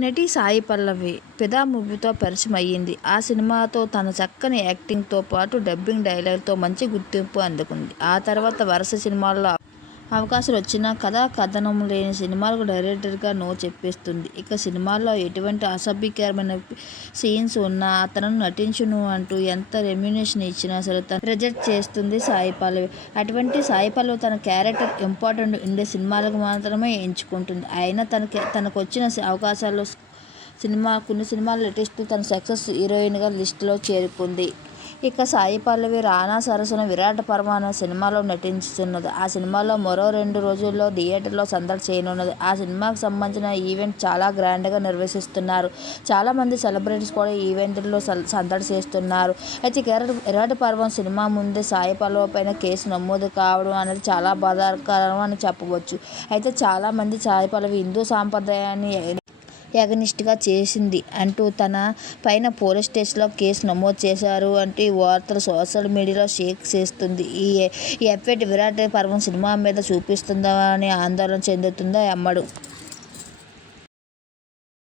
నటి సాయి పల్లవి పిదామూవీతో పరిచయం అయ్యింది. ఆ సినిమాతో తన చక్కని యాక్టింగ్తో పాటు డబ్బింగ్ డైలాగ్తో మంచి గుర్తింపు అందుకుంది. ఆ తర్వాత వరుస సినిమాల్లో అవకాశాలు వచ్చినా కథా కథనం లేని సినిమాలకు డైరెక్టర్గా నో చెప్పేస్తుంది. ఇక సినిమాల్లో ఎటువంటి అసభ్యకరమైన సీన్స్ ఉన్నా అతను నటించును అంటూ ఎంత రెమ్యునేషన్ ఇచ్చినా సరే రిజెక్ట్ చేస్తుంది సాయి పల్లవి. అటువంటి సాయి పల్లవి తన క్యారెక్టర్ ఇంపార్టెంట్ ఉండే సినిమాలకు మాత్రమే ఎంచుకుంటుంది. అయినా తనకి తనకు వచ్చిన అవకాశాల్లో కొన్ని సినిమాలు నటిస్తూ తన సక్సెస్ హీరోయిన్గా లిస్టులో చేరుకుంది. ఇక సాయి పల్లవి రానా సరసన విరాట పర్వం అనే సినిమాలో నటించుతున్నది ఆ సినిమాలో మరో రెండు రోజుల్లో థియేటర్లో సందడి చేయనున్నది. ఆ సినిమాకు సంబంధించిన ఈవెంట్ చాలా గ్రాండ్గా నిర్వహిస్తున్నారు. చాలామంది సెలబ్రిటీస్ కూడా ఈవెంట్లో సందడి చేస్తున్నారు. అయితే విరాట పర్వం సినిమా ముందే సాయి పల్లవిపైన కేసు నమోదు కావడం అనేది చాలా బాధాకరం అని చెప్పవచ్చు. అయితే చాలామంది సాయి పల్లవి హిందూ సాంప్రదాయాన్ని ఎగనెస్ట్గా చేసింది అంటూ తన పైన పోలీస్ స్టేషన్లో కేసు నమోదు చేశారు అంటూ ఈ వార్తలు సోషల్ మీడియాలో షేక్ చేస్తుంది ఈ ఎఫెక్ట్ విరాట్ పర్వం సినిమా మీద చూపిస్తుందా అని ఆందోళన చెందుతోంది అమ్మడు.